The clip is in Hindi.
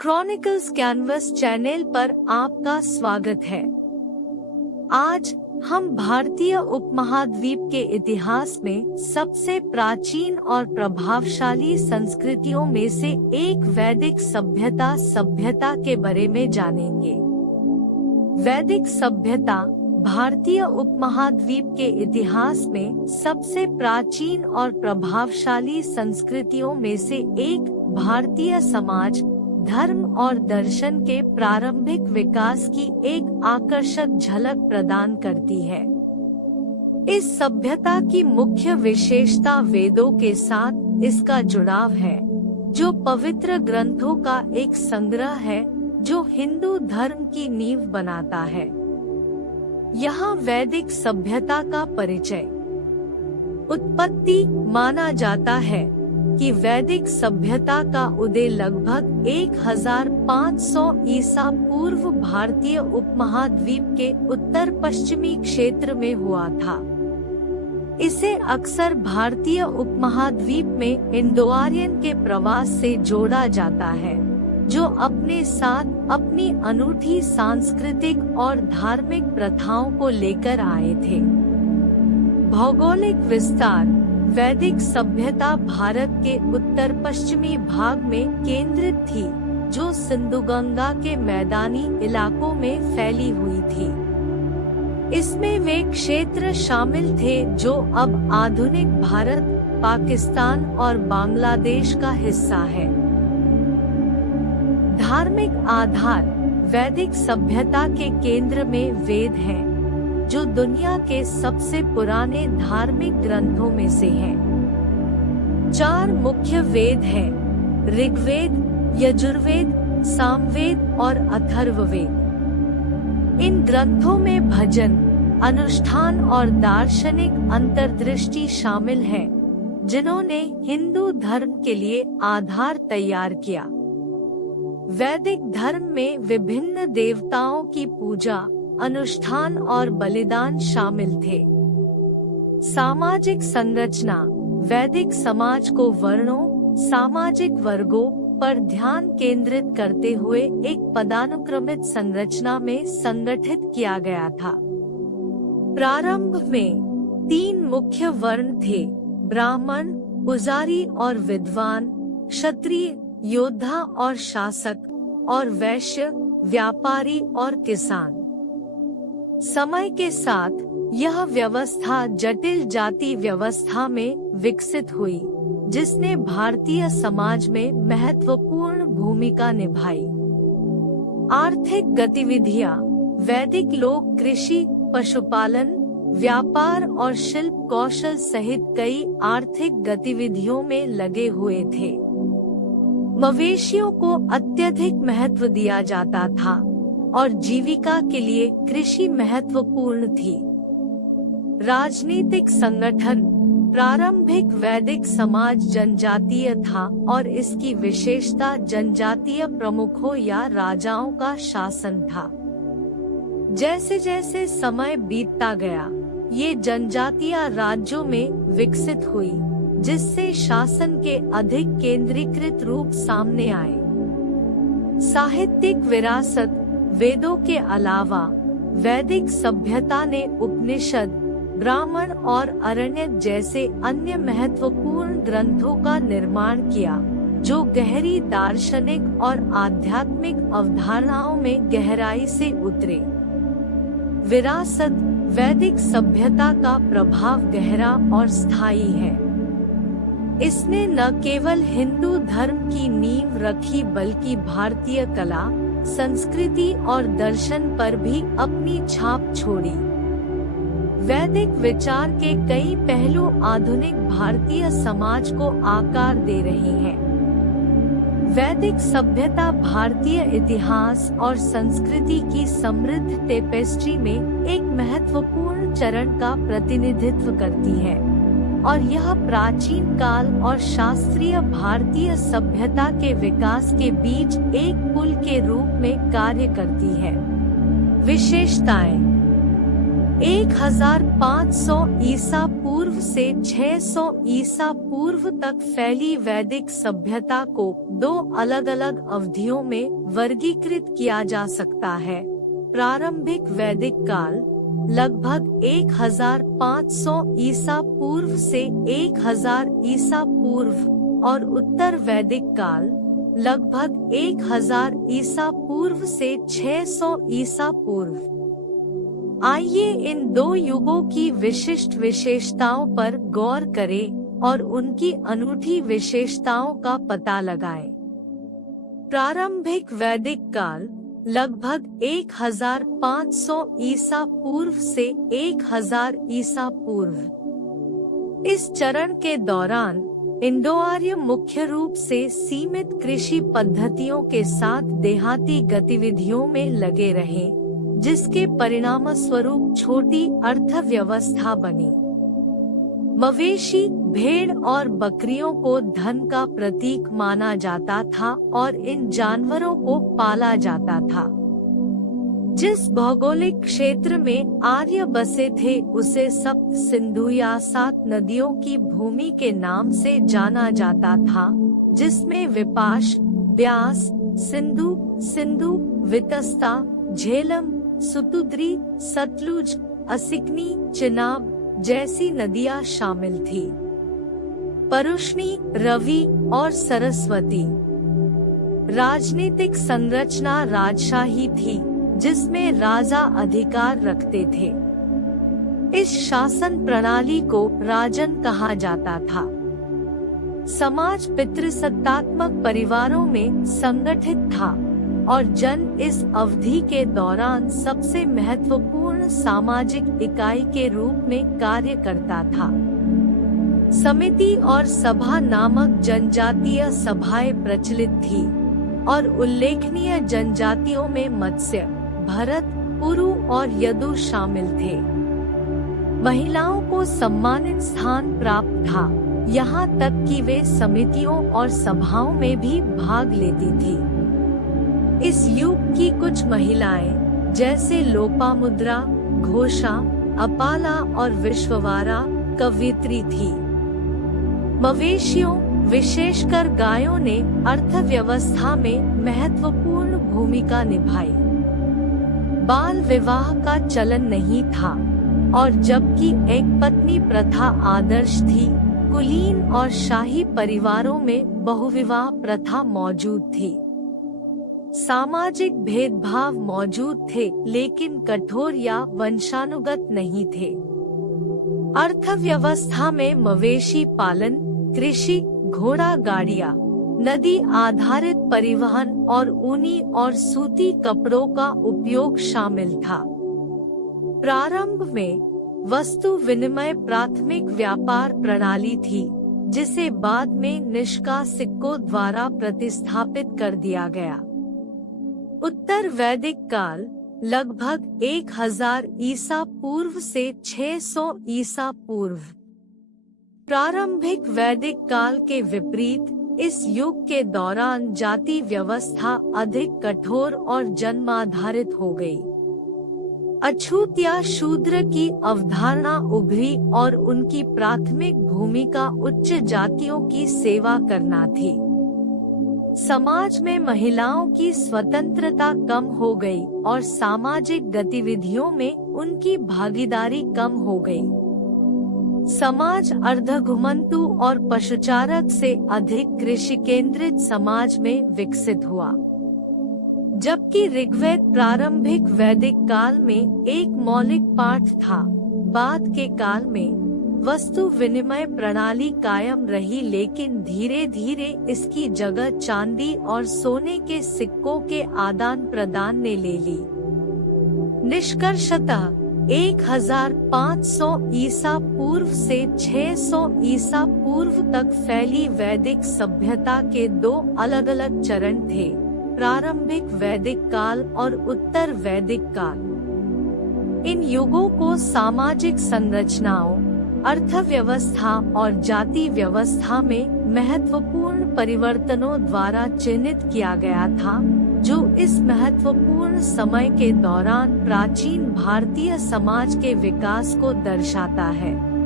क्रॉनिकल्स कैनवस चैनल पर आपका स्वागत है। आज हम भारतीय उपमहाद्वीप के इतिहास में सबसे प्राचीन और प्रभावशाली संस्कृतियों में से एक वैदिक सभ्यता के बारे में जानेंगे। वैदिक सभ्यता भारतीय उपमहाद्वीप के इतिहास में सबसे प्राचीन और प्रभावशाली संस्कृतियों में से एक भारतीय समाज, धर्म और दर्शन के प्रारंभिक विकास की एक आकर्षक झलक प्रदान करती है। इस सभ्यता की मुख्य विशेषता वेदों के साथ इसका जुड़ाव है, जो पवित्र ग्रंथों का एक संग्रह है जो हिंदू धर्म की नींव बनाता है। यहाँ वैदिक सभ्यता का परिचय। उत्पत्ति माना जाता है कि वैदिक सभ्यता का उदय लगभग 1500 ईसा पूर्व भारतीय उपमहाद्वीप के उत्तर पश्चिमी क्षेत्र में हुआ था। इसे अक्सर भारतीय उपमहाद्वीप में इंडो-आर्यन के प्रवास से जोड़ा जाता है, जो अपने साथ अपनी अनूठी सांस्कृतिक और धार्मिक प्रथाओं को लेकर आए थे। भौगोलिक विस्तार। वैदिक सभ्यता भारत के उत्तर पश्चिमी भाग में केंद्रित थी, जो सिंधुगंगा के मैदानी इलाकों में फैली हुई थी। इसमें वे क्षेत्र शामिल थे जो अब आधुनिक भारत, पाकिस्तान और बांग्लादेश का हिस्सा है। धार्मिक आधार। वैदिक सभ्यता के केंद्र में वेद हैं, जो दुनिया के सबसे पुराने धार्मिक ग्रंथों में से हैं। 4 मुख्य वेद हैं: ऋग्वेद, यजुर्वेद, सामवेद और अथर्ववेद। इन ग्रंथों में भजन, अनुष्ठान और दार्शनिक अंतर्दृष्टि शामिल है, जिन्होंने हिंदू धर्म के लिए आधार तैयार किया। वैदिक धर्म में विभिन्न देवताओं की पूजा, अनुष्ठान और बलिदान शामिल थे। सामाजिक संरचना। वैदिक समाज को वर्णों, सामाजिक वर्गों पर ध्यान केंद्रित करते हुए एक पदानुक्रमित संरचना में संगठित किया गया था। प्रारंभ में 3 मुख्य वर्ण थे: ब्राह्मण, पुजारी और विद्वान, क्षत्रिय, योद्धा और शासक, और वैश्य, व्यापारी और किसान। समय के साथ यह व्यवस्था जटिल जाति व्यवस्था में विकसित हुई, जिसने भारतीय समाज में महत्वपूर्ण भूमिका निभाई। आर्थिक गतिविधियां। वैदिक लोग कृषि, पशुपालन, व्यापार और शिल्प कौशल सहित कई आर्थिक गतिविधियों में लगे हुए थे। मवेशियों को अत्यधिक महत्व दिया जाता था और जीविका के लिए कृषि महत्वपूर्ण थी। राजनीतिक संगठन। प्रारंभिक वैदिक समाज जनजातीय था और इसकी विशेषता जनजातीय प्रमुखों या राजाओं का शासन था। जैसे जैसे समय बीतता गया, ये जनजातियां राज्यों में विकसित हुई, जिससे शासन के अधिक केंद्रीकृत रूप सामने आए। साहित्यिक विरासत। वेदों के अलावा वैदिक सभ्यता ने उपनिषद, ब्राह्मण और अरण्यक जैसे अन्य महत्वपूर्ण ग्रंथों का निर्माण किया, जो गहरी दार्शनिक और आध्यात्मिक अवधारणाओं में गहराई से उतरे। विरासत। वैदिक सभ्यता का प्रभाव गहरा और स्थायी है। इसने न केवल हिंदू धर्म की नींव रखी, बल्कि भारतीय कला, संस्कृति और दर्शन पर भी अपनी छाप छोड़ी। वैदिक विचार के कई पहलू आधुनिक भारतीय समाज को आकार दे रहे हैं। वैदिक सभ्यता भारतीय इतिहास और संस्कृति की समृद्ध टेपेस्ट्री में एक महत्वपूर्ण चरण का प्रतिनिधित्व करती है, और यह प्राचीन काल और शास्त्रीय भारतीय सभ्यता के विकास के बीच एक पुल के रूप में कार्य करती है। विशेषताएं। 1500 ईसा पूर्व से 600 ईसा पूर्व तक फैली वैदिक सभ्यता को दो अलग-अलग अवधियों में वर्गीकृत किया जा सकता है। प्रारंभिक वैदिक काल लगभग 1500 ईसा पूर्व से 1000 ईसा पूर्व और उत्तर वैदिक काल लगभग 1000 ईसा पूर्व से 600 ईसा पूर्व। आइए इन दो युगों की विशिष्ट विशेषताओं पर गौर करें और उनकी अनूठी विशेषताओं का पता लगाएं। प्रारंभिक वैदिक काल लगभग 1500 ईसा पूर्व से 1000 ईसा पूर्व। इस चरण के दौरान इंडो-आर्य मुख्य रूप से सीमित कृषि पद्धतियों के साथ देहाती गतिविधियों में लगे रहे, जिसके परिणाम स्वरूप छोटी अर्थव्यवस्था बनी। मवेशी, भेड़ और बकरियों को धन का प्रतीक माना जाता था और इन जानवरों को पाला जाता था। जिस भौगोलिक क्षेत्र में आर्य बसे थे उसे सप्त सिंधु या 7 नदियों की भूमि के नाम से जाना जाता था, जिसमें विपाश, ब्यास, सिंधु, सिंधु, वितस्ता, झेलम, सुतुद्री, सतलुज, असिकनी, चिनाब जैसी नदियां शामिल थी। परुष्णी, रवि और सरस्वती। राजनीतिक संरचना राजशाही थी, जिसमें राजा अधिकार रखते थे। इस शासन प्रणाली को राजन कहा जाता था। समाज पितृसत्तात्मक परिवारों में संगठित था और जन इस अवधि के दौरान सबसे महत्वपूर्ण सामाजिक इकाई के रूप में कार्य करता था। समिति और सभा नामक जनजातीय सभाएं प्रचलित थी और उल्लेखनीय जनजातियों में मत्स्य, भरत, पुरु और यदु शामिल थे। महिलाओं को सम्मानित स्थान प्राप्त था, यहाँ तक कि वे समितियों और सभाओं में भी भाग लेती थी। इस युग की कुछ महिलाएं जैसे लोपामुद्रा, घोषा, अपाला और विश्ववारा कवयित्री थी। मवेशियों, विशेषकर गायों ने अर्थव्यवस्था में महत्वपूर्ण भूमिका निभाई। बाल विवाह का चलन नहीं था और जबकि एक पत्नी प्रथा आदर्श थी, कुलीन और शाही परिवारों में बहुविवाह प्रथा मौजूद थी। सामाजिक भेदभाव मौजूद थे लेकिन कठोर या वंशानुगत नहीं थे। अर्थव्यवस्था में मवेशी पालन, कृषि, घोड़ा गाड़ियाँ, नदी आधारित परिवहन और ऊनी और सूती कपड़ों का उपयोग शामिल था। प्रारंभ में वस्तु विनिमय प्राथमिक व्यापार प्रणाली थी, जिसे बाद में निष्कासिकों द्वारा प्रतिस्थापित कर दिया गया। उत्तर वैदिक काल लगभग 1000 ईसा पूर्व से 600 ईसा पूर्व। प्रारंभिक वैदिक काल के विपरीत इस युग के दौरान जाति व्यवस्था अधिक कठोर और जन्माधारित हो गई। अछूत या शूद्र की अवधारणा उभरी और उनकी प्राथमिक भूमिका उच्च जातियों की सेवा करना थी। समाज में महिलाओं की स्वतंत्रता कम हो गई और सामाजिक गतिविधियों में उनकी भागीदारी कम हो गई। समाज अर्धघुमंतु और पशुचारक से अधिक कृषि केंद्रित समाज में विकसित हुआ। जबकि ऋग्वेद प्रारंभिक वैदिक काल में एक मौलिक पाठ था, बाद के काल में वस्तु विनिमय प्रणाली कायम रही, लेकिन धीरे धीरे इसकी जगह चांदी और सोने के सिक्कों के आदान प्रदान ने ले ली। निष्कर्षतः 1500 ईसा पूर्व से 600 ईसा पूर्व तक फैली वैदिक सभ्यता के दो अलग-अलग चरण थे, प्रारंभिक वैदिक काल और उत्तर वैदिक काल। इन युगों को सामाजिक संरचनाओं, अर्थव्यवस्था और जाति व्यवस्था में महत्वपूर्ण परिवर्तनों द्वारा चिन्हित किया गया था, जो इस महत्वपूर्ण समय के दौरान प्राचीन भारतीय समाज के विकास को दर्शाता है।